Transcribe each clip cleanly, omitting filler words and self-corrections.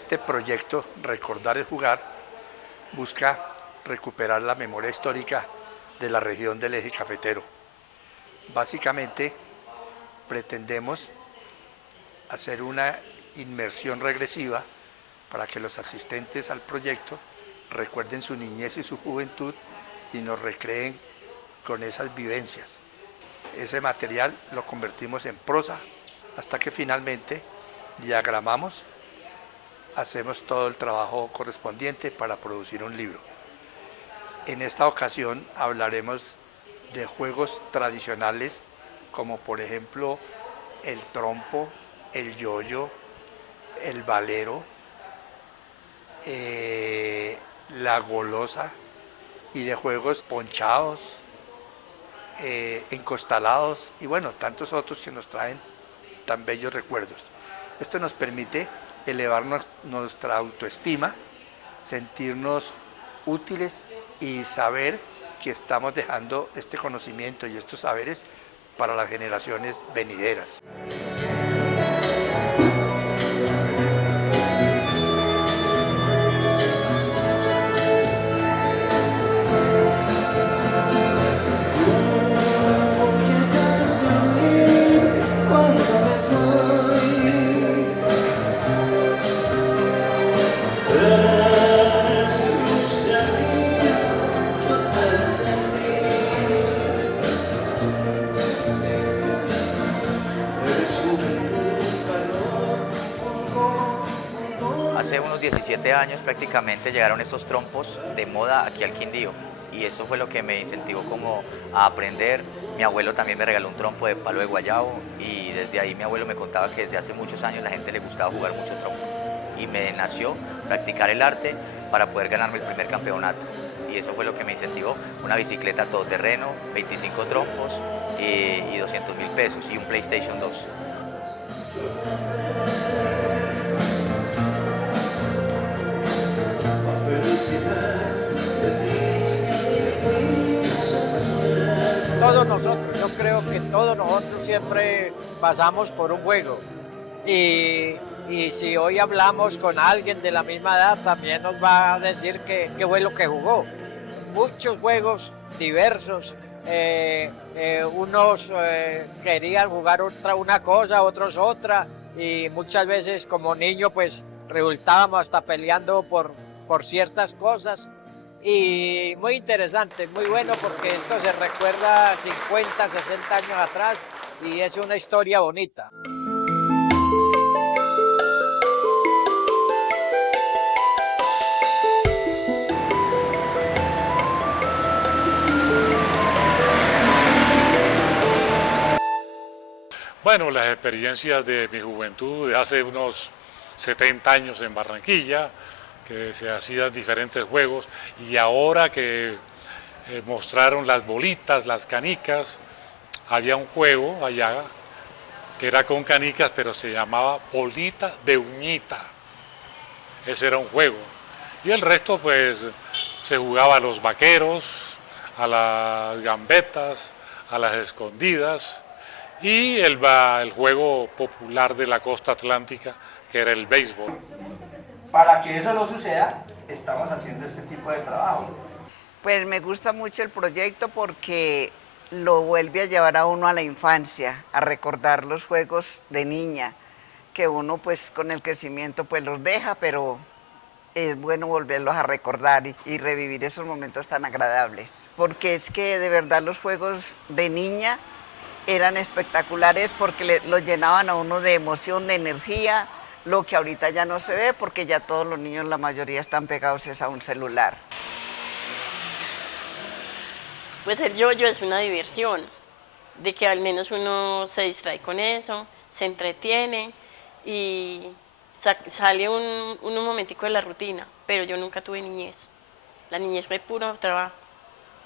Este proyecto, Recordar es Jugar, busca recuperar la memoria histórica de la región del eje cafetero. Básicamente, pretendemos hacer una inmersión regresiva para que los asistentes al proyecto recuerden su niñez y su juventud y nos recreen con esas vivencias. Ese material lo convertimos en prosa hasta que finalmente diagramamos, hacemos todo el trabajo correspondiente para producir un libro. En esta ocasión hablaremos de juegos tradicionales como por ejemplo el trompo, el yoyo, el valero, la golosa, y de juegos ponchados, encostalados y bueno, tantos otros que nos traen tan bellos recuerdos. Esto nos permite elevar nuestra autoestima, sentirnos útiles y saber que estamos dejando este conocimiento y estos saberes para las generaciones venideras. Hace unos 17 años prácticamente llegaron estos trompos de moda aquí al Quindío y eso fue lo que me incentivó como a aprender. Mi abuelo también me regaló un trompo de palo de guayabo y desde ahí mi abuelo me contaba que desde hace muchos años la gente le gustaba jugar mucho trompo y me nació practicar el arte para poder ganarme el primer campeonato y eso fue lo que me incentivó. Una bicicleta todoterreno, 25 trompos y 200.000 pesos y un PlayStation 2. Todos nosotros, yo creo que todos nosotros siempre pasamos por un juego y si hoy hablamos con alguien de la misma edad también nos va a decir qué fue lo que jugó. Muchos juegos diversos, unos querían jugar una cosa, otros otra y muchas veces como niño pues resultábamos hasta peleando por ciertas cosas. Y muy interesante, muy bueno porque esto se recuerda 50, 60 años atrás y es una historia bonita. Bueno, las experiencias de mi juventud de hace unos 70 años en Barranquilla, que se hacían diferentes juegos y ahora que mostraron las bolitas, las canicas, había un juego allá que era con canicas pero se llamaba bolita de uñita, ese era un juego y el resto pues se jugaba a los vaqueros, a las gambetas, a las escondidas y el juego popular de la costa atlántica que era el béisbol. Para que eso no suceda, estamos haciendo este tipo de trabajo. Pues me gusta mucho el proyecto porque lo vuelve a llevar a uno a la infancia, a recordar los juegos de niña, que uno pues con el crecimiento pues los deja, pero es bueno volverlos a recordar y revivir esos momentos tan agradables. Porque es que de verdad los juegos de niña eran espectaculares porque lo llenaban a uno de emoción, de energía, lo que ahorita ya no se ve porque ya todos los niños, la mayoría están pegados a un celular. Pues el yoyo es una diversión, de que al menos uno se distrae con eso, se entretiene y sale un momentico de la rutina, pero yo nunca tuve niñez. La niñez fue puro trabajo.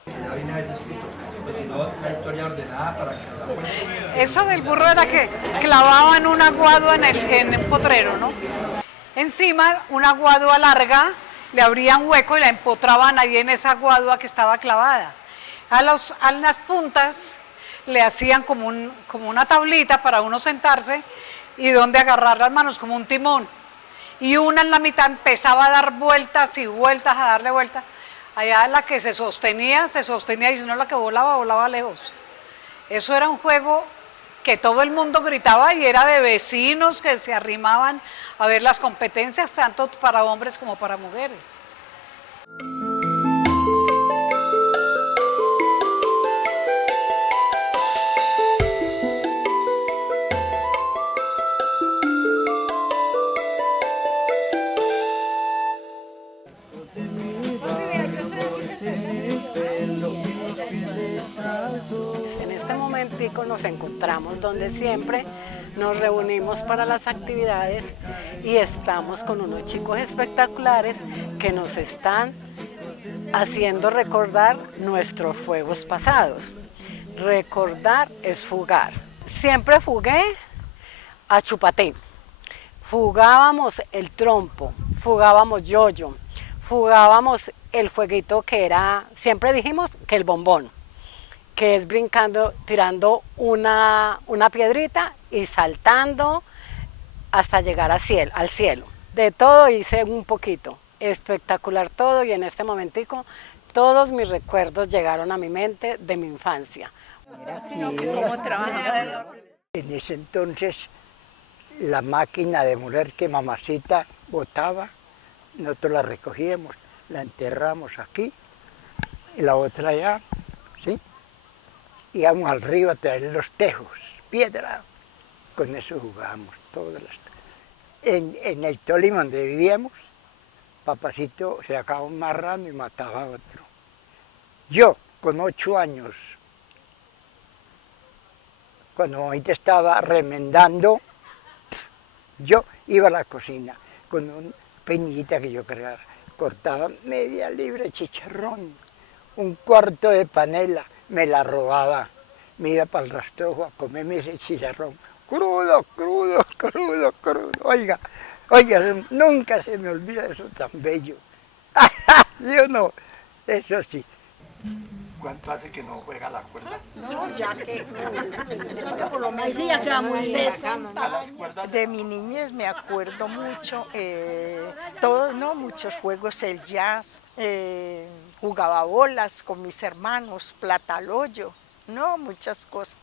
Ya viene a veces escrito, o si no, la historia ordenada para que no la cuenten. Eso del burro era que clavaban una guadua en el potrero, ¿no? Encima, una guadua larga, le abrían hueco y la empotraban ahí en esa guadua que estaba clavada. A las puntas le hacían como una tablita para uno sentarse y donde agarrar las manos, como un timón. y una en la mitad empezaba a dar vueltas y vueltas, a darle vueltas. Allá la que se sostenía, y si no la que volaba, volaba lejos. Eso era un juego que todo el mundo gritaba y era de vecinos que se arrimaban a ver las competencias, tanto para hombres como para mujeres. En este momentico nos encontramos donde siempre nos reunimos para las actividades y estamos con unos chicos espectaculares que nos están haciendo recordar nuestros juegos pasados. Recordar es jugar. Siempre jugué a chupatín, jugábamos el trompo, jugábamos yoyo, jugábamos el jueguito que era, siempre dijimos que el bombón, que es brincando, tirando una piedrita y saltando hasta llegar al cielo. De todo hice un poquito, espectacular todo, y en este momentico todos mis recuerdos llegaron a mi mente de mi infancia. En ese entonces la máquina de moler que mamacita botaba, nosotros la recogíamos, la enterramos aquí y la otra allá, ¿sí? Íbamos al río a traer los tejos, piedra, con eso jugábamos todas las tardes. En el Tolima donde vivíamos, papacito se acababa un marrano y mataba a otro. Yo, con 8 años, cuando mamita estaba remendando, yo iba a la cocina con una peñita que yo creaba, cortaba media libra de chicharrón, un cuarto de panela, me la robaba, me iba para el rastrojo a comerme ese chicharrón, crudo, crudo, crudo, crudo. Oiga, nunca se me olvida eso tan bello. Yo no, eso sí. ¿Cuánto hace que no juega la cuerda? No, ya que eso hace por lo menos sí, ya queda muy 60 años. De mi niñez me acuerdo mucho, todos, ¿no? Muchos juegos, el jazz, jugaba bolas con mis hermanos, plataloyo, ¿no? Muchas cosas.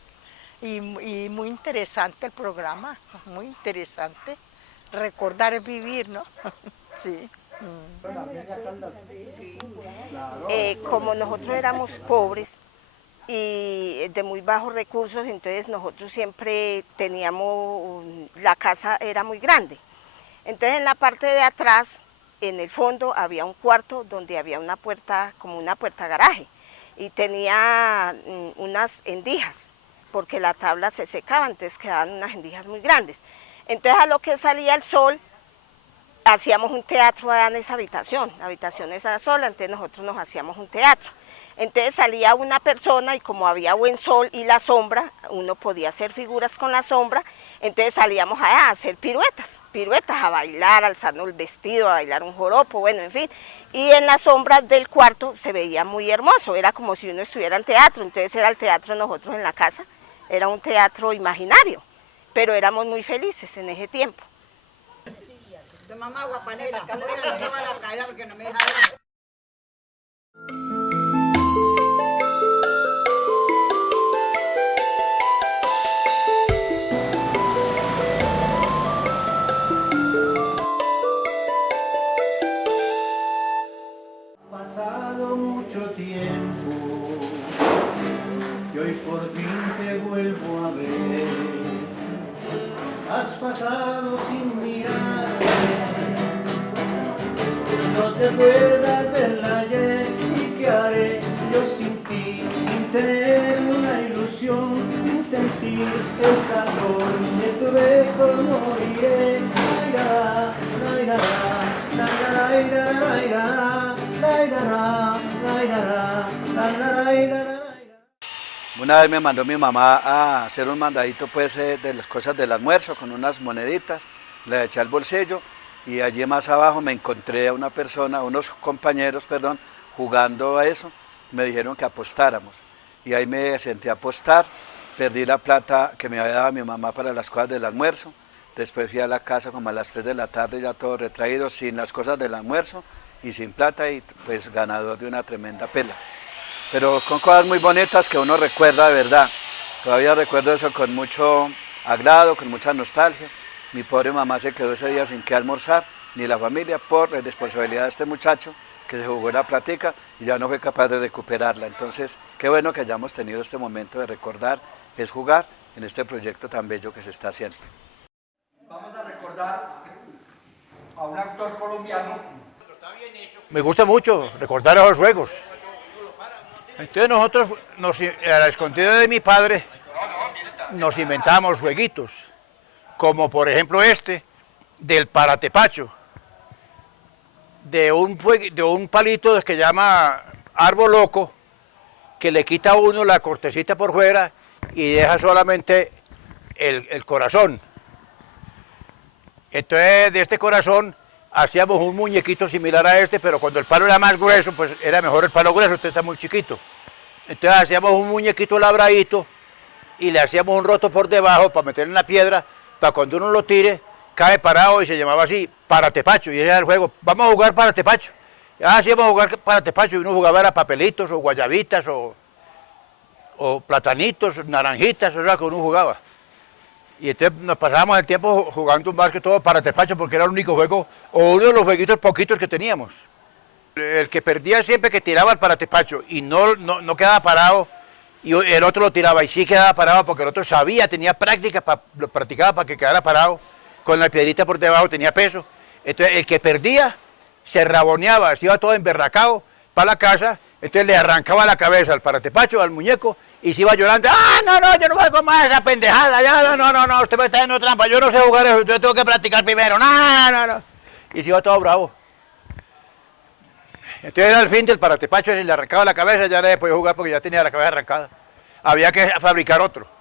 Y muy interesante el programa, muy interesante. Recordar es vivir, ¿no? Sí. Como nosotros éramos pobres y de muy bajos recursos, entonces nosotros siempre teníamos, la casa era muy grande. Entonces en la parte de atrás, en el fondo, había un cuarto donde había una puerta, como una puerta garaje, y tenía unas endijas, porque la tabla se secaba, entonces quedaban unas endijas muy grandes. Entonces a lo que salía el sol, hacíamos un teatro en esa habitación, la habitación esa sola, entonces nosotros nos hacíamos un teatro. Entonces salía una persona y como había buen sol y la sombra, uno podía hacer figuras con la sombra, entonces salíamos allá a hacer piruetas, a bailar, alzarnos el vestido, a bailar un joropo, bueno, en fin. Y en la sombra del cuarto se veía muy hermoso, era como si uno estuviera en teatro, entonces era el teatro de nosotros en la casa, era un teatro imaginario, pero éramos muy felices en ese tiempo. Mamá, guapanela, que no va a la caída porque no me deja ver. Pasado mucho tiempo y hoy por fin te vuelvo a ver. Has pasado sin mirarme, no te acuerdas del ayer y qué haré yo sin ti, sin tener una ilusión, sin sentir el calor de tu beso moriré. Una vez me mandó mi mamá a hacer un mandadito pues de las cosas del almuerzo con unas moneditas, le eché al bolsillo y allí más abajo me encontré a una persona, unos compañeros, perdón, jugando a eso, me dijeron que apostáramos y ahí me senté a apostar, perdí la plata que me había dado mi mamá para las cosas del almuerzo, después fui a la casa como a las 3 de la tarde, ya todo retraído, sin las cosas del almuerzo y sin plata, y pues ganador de una tremenda pela. Pero con cosas muy bonitas que uno recuerda de verdad. Todavía recuerdo eso con mucho agrado, con mucha nostalgia. Mi pobre mamá se quedó ese día sin que almorzar, ni la familia, por la responsabilidad de este muchacho que se jugó la plática y ya no fue capaz de recuperarla. Entonces, qué bueno que hayamos tenido este momento de recordar, es jugar en este proyecto tan bello que se está haciendo. Vamos a recordar a un actor colombiano. Me gusta mucho recordar esos juegos. Entonces nosotros, a la escondida de mi padre, nos inventamos jueguitos, como por ejemplo este, del paratepacho, de un palito que se llama árbol loco, que le quita a uno la cortecita por fuera y deja solamente el corazón. Entonces de este corazón hacíamos un muñequito similar a este, pero cuando el palo era más grueso, pues era mejor el palo grueso, este está muy chiquito. Entonces hacíamos un muñequito labradito y le hacíamos un roto por debajo para meter en la piedra, para cuando uno lo tire, cae parado, y se llamaba así, paratepacho, y ese era el juego. Vamos a jugar paratepacho. Sí, vamos a jugar paratepacho, y uno jugaba a papelitos, o guayabitas, o platanitos, naranjitas, eso era lo que uno jugaba. Y entonces nos pasábamos el tiempo jugando más que todo paratepacho, porque era el único juego, o uno de los jueguitos poquitos que teníamos. El que perdía siempre que tiraba el paratepacho y no quedaba parado, y el otro lo tiraba y sí quedaba parado, porque el otro sabía, tenía práctica, lo practicaba para que quedara parado, con la piedrita por debajo, tenía peso. Entonces el que perdía se raboneaba, se iba todo emberracado para la casa, entonces le arrancaba la cabeza al paratepacho, al muñeco, y se iba llorando. No, yo no juego más esa pendejada, ya, no, usted me está haciendo trampa, yo no sé jugar eso, yo tengo que practicar primero, no. Y se iba todo bravo. Entonces era el fin del paratepacho, se le arrancaba la cabeza, ya no le podía jugar porque ya tenía la cabeza arrancada. Había que fabricar otro.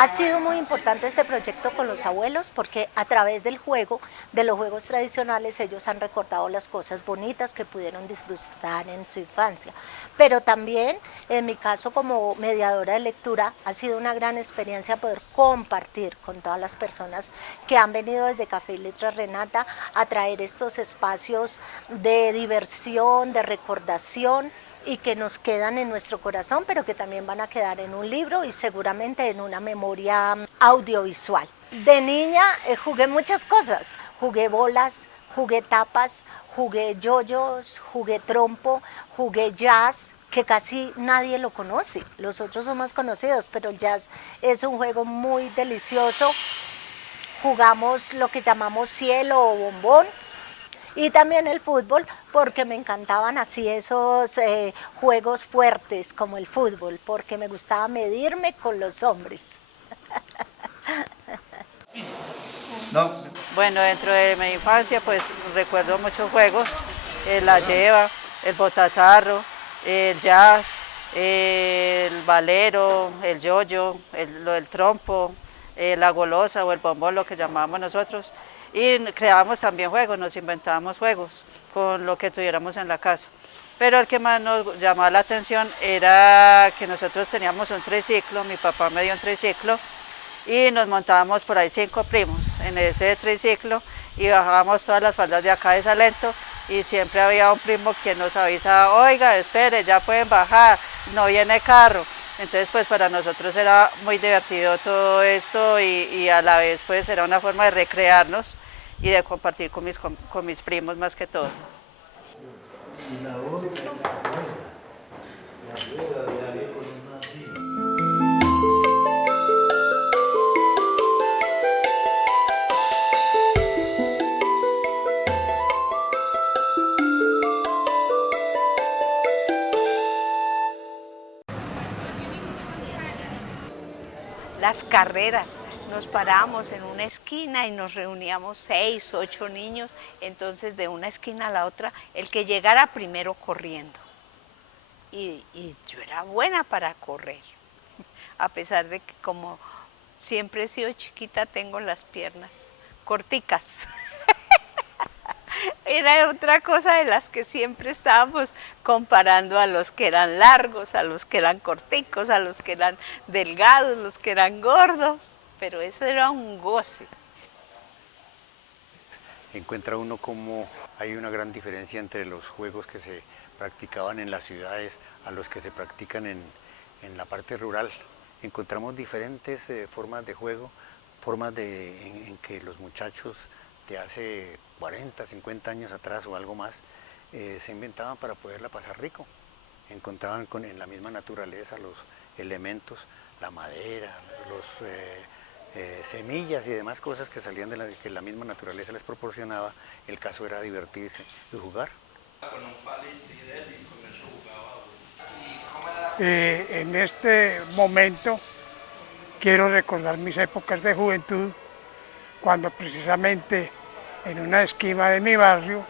Ha sido muy importante este proyecto con los abuelos porque a través del juego, de los juegos tradicionales, ellos han recordado las cosas bonitas que pudieron disfrutar en su infancia. Pero también, en mi caso como mediadora de lectura, ha sido una gran experiencia poder compartir con todas las personas que han venido desde Café y Letras Renata a traer estos espacios de diversión, de recordación, y que nos quedan en nuestro corazón, pero que también van a quedar en un libro y seguramente en una memoria audiovisual. De niña jugué muchas cosas, jugué bolas, jugué tapas, jugué yoyos, jugué trompo, jugué jazz, que casi nadie lo conoce, los otros son más conocidos, pero el jazz es un juego muy delicioso. Jugamos lo que llamamos cielo o bombón, y también el fútbol, porque me encantaban así esos juegos fuertes como el fútbol, porque me gustaba medirme con los hombres. Bueno, dentro de mi infancia pues recuerdo muchos juegos, la lleva, el botatarro, el jazz, el valero, el yoyo, el trompo, la golosa o el bombón, lo que llamábamos nosotros. Y creábamos también juegos, nos inventábamos juegos con lo que tuviéramos en la casa. Pero el que más nos llamaba la atención era que nosotros teníamos un triciclo, mi papá me dio un triciclo y nos montábamos por ahí 5 primos en ese triciclo y bajábamos todas las faldas de acá de Salento y siempre había un primo que nos avisaba, oiga, espere, ya pueden bajar, no viene carro. Entonces pues para nosotros era muy divertido todo esto y a la vez pues era una forma de recrearnos y de compartir con mis primos más que todo. Las carreras, nos parábamos en una esquina y nos reuníamos 6, 8 niños, entonces de una esquina a la otra, el que llegara primero corriendo. Y yo era buena para correr, a pesar de que como siempre he sido chiquita, tengo las piernas corticas. era otra cosa de las que siempre estábamos comparando a los que eran largos, a los que eran corticos, a los que eran delgados, los que eran gordos, pero eso era un goce. Encuentra uno cómo hay una gran diferencia entre los juegos que se practicaban en las ciudades a los que se practican en la parte rural. Encontramos diferentes formas de juego, formas en que los muchachos de hace 40, 50 años atrás o algo más se inventaban para poderla pasar rico. Encontraban en la misma naturaleza los elementos, la madera, semillas y demás cosas que salían que la misma naturaleza les proporcionaba. El caso era divertirse y jugar. En este momento quiero recordar mis épocas de juventud, cuando precisamente en una esquina de mi barrio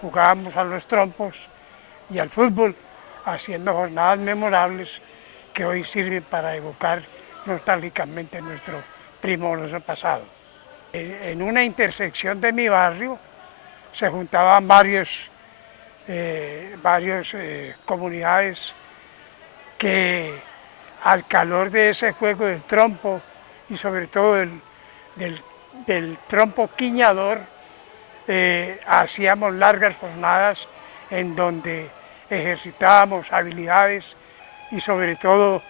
jugábamos a los trompos y al fútbol, haciendo jornadas memorables que hoy sirven para evocar nostálgicamente nuestro primoroso pasado. En una intersección de mi barrio se juntaban varias comunidades que al calor de ese juego del trompo y sobre todo del trompo quiñador, hacíamos largas jornadas en donde ejercitábamos habilidades y sobre todo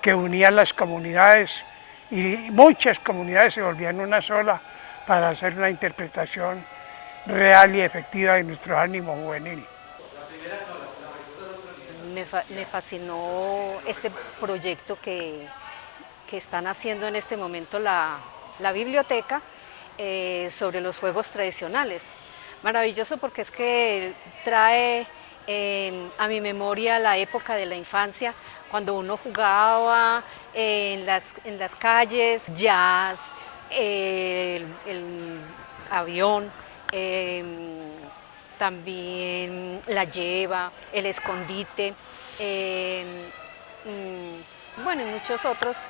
que unían las comunidades, y muchas comunidades se volvían una sola para hacer una interpretación real y efectiva de nuestro ánimo juvenil. Me fascinó este proyecto que están haciendo en este momento la biblioteca sobre los juegos tradicionales. Maravilloso porque es que trae a mi memoria la época de la infancia, cuando uno jugaba en las calles, jazz, el avión, también la lleva, el escondite, bueno, y muchos otros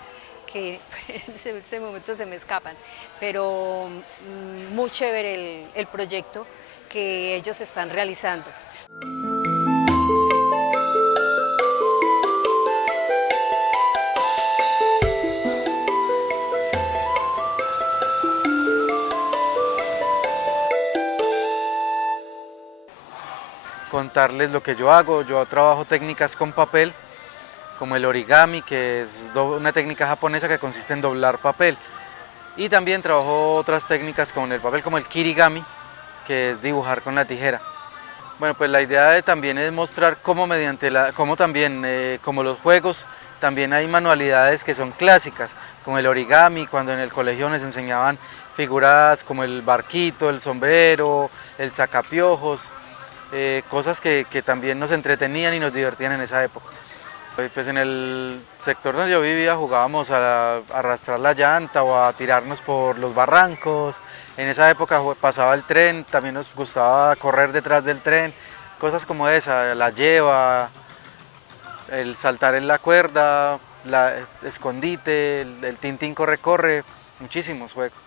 que en ese momento se me escapan, pero muy chévere el proyecto que ellos están realizando. Contarles lo que yo hago. Yo trabajo técnicas con papel, como el origami, que es una técnica japonesa que consiste en doblar papel. Y también trabajo otras técnicas con el papel, como el kirigami, que es dibujar con la tijera. Bueno, pues la idea también es mostrar cómo como los juegos, también hay manualidades que son clásicas, como el origami, cuando en el colegio nos enseñaban figuras como el barquito, el sombrero, el sacapiojos, cosas que también nos entretenían y nos divertían en esa época. Pues en el sector donde yo vivía jugábamos a arrastrar la llanta o a tirarnos por los barrancos. En esa época pasaba el tren, también nos gustaba correr detrás del tren, cosas como esa, la lleva, el saltar en la cuerda, el escondite, el tintín corre-corre, muchísimos juegos.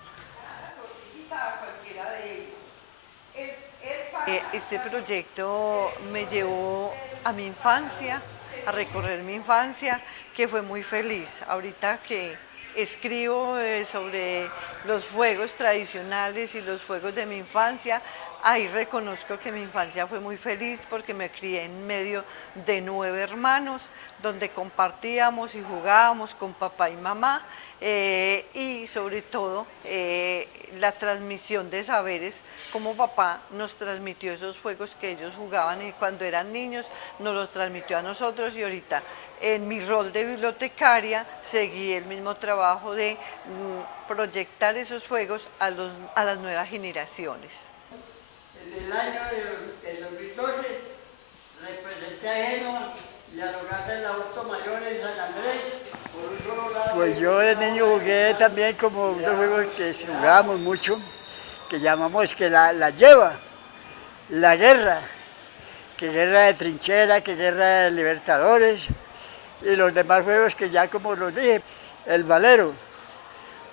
Este proyecto me llevó a mi infancia, a recorrer mi infancia, que fue muy feliz. Ahorita que escribo sobre los juegos tradicionales y los juegos de mi infancia, ahí reconozco que mi infancia fue muy feliz porque me crié en medio de 9 hermanos, donde compartíamos y jugábamos con papá y mamá, y sobre todo la transmisión de saberes, como papá nos transmitió esos juegos que ellos jugaban y cuando eran niños nos los transmitió a nosotros, y ahorita en mi rol de bibliotecaria seguí el mismo trabajo de proyectar esos juegos a las nuevas generaciones. En el año del 2012 representé a Génova y al hogar del adulto mayor en San Andrés. Por un solo lado. Pues yo de niño jugué también como unos juegos que jugábamos mucho, que llamamos que la lleva, la guerra, que guerra de trinchera, que guerra de libertadores, y los demás juegos que ya como los dije, el valero.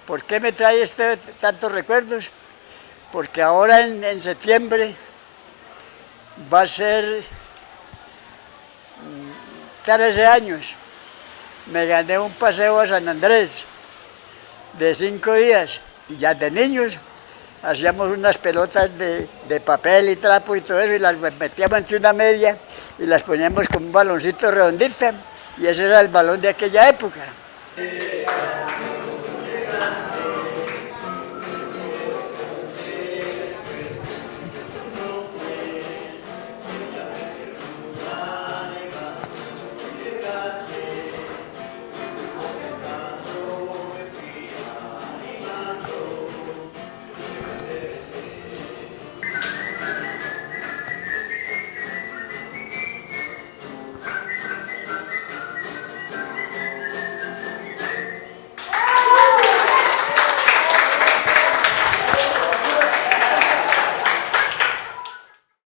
¿Por qué me trae tantos recuerdos? Porque ahora en septiembre va a ser 13 años. Me gané un paseo a San Andrés de 5 días y ya de niños hacíamos unas pelotas de papel y trapo y todo eso y las metíamos entre una media y las poníamos con un baloncito redondito y ese era el balón de aquella época.